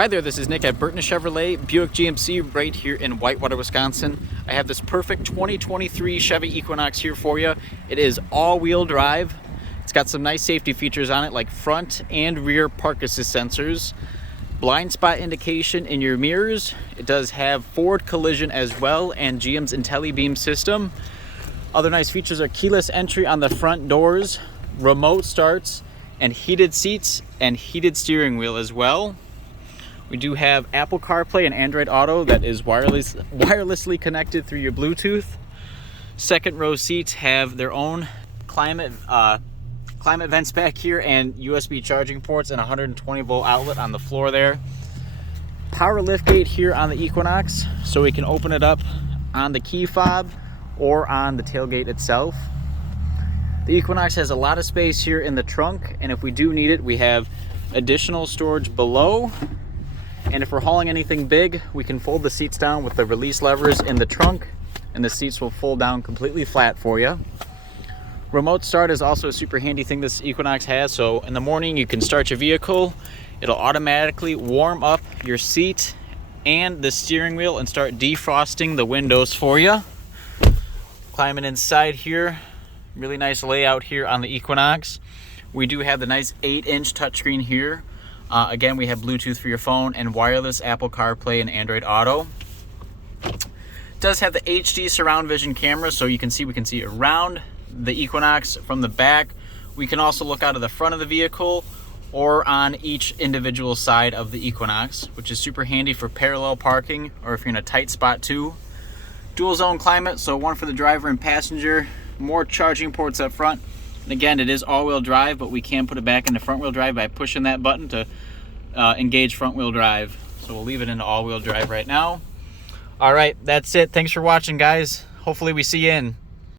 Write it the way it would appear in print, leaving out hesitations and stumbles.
Hi there, this is Nick at Burton Chevrolet Buick GMC right here in Whitewater, Wisconsin. I have this perfect 2023 Chevy Equinox here for you. It is all-wheel drive. It's got some nice safety features on it like front and rear park assist sensors, blind spot indication in your mirrors. It does have forward collision as well and GM's IntelliBeam system. Other nice features are keyless entry on the front doors, remote starts, and heated seats and heated steering wheel as well. We do have Apple CarPlay and Android Auto that is wirelessly connected through your Bluetooth. Second row seats have their own climate vents back here and USB charging ports and 120 volt outlet on the floor there. Power liftgate here on the Equinox, so we can open it up on the key fob or on the tailgate itself. The Equinox has a lot of space here in the trunk, and if we do need it, we have additional storage below. And if we're hauling anything big, we can fold the seats down with the release levers in the trunk, and the seats will fold down completely flat for you. Remote start is also a super handy thing this Equinox has. So in the morning you can start your vehicle, it'll automatically warm up your seat and the steering wheel and start defrosting the windows for you. Climbing inside here, really nice layout here on the Equinox. We do have the nice 8-inch touchscreen here. Again, we have Bluetooth for your phone and wireless Apple CarPlay and Android Auto. It does have the HD surround vision camera, so we can see around the Equinox from the back. We can also look out of the front of the vehicle or on each individual side of the Equinox, which is super handy for parallel parking or if you're in a tight spot too. Dual zone climate, so one for the driver and passenger. More charging ports up front. And again, it is all-wheel drive, but we can put it back into front-wheel drive by pushing that button to engage front-wheel drive. So we'll leave it into all-wheel drive right now. All right, that's it. Thanks for watching, guys. Hopefully we see you in.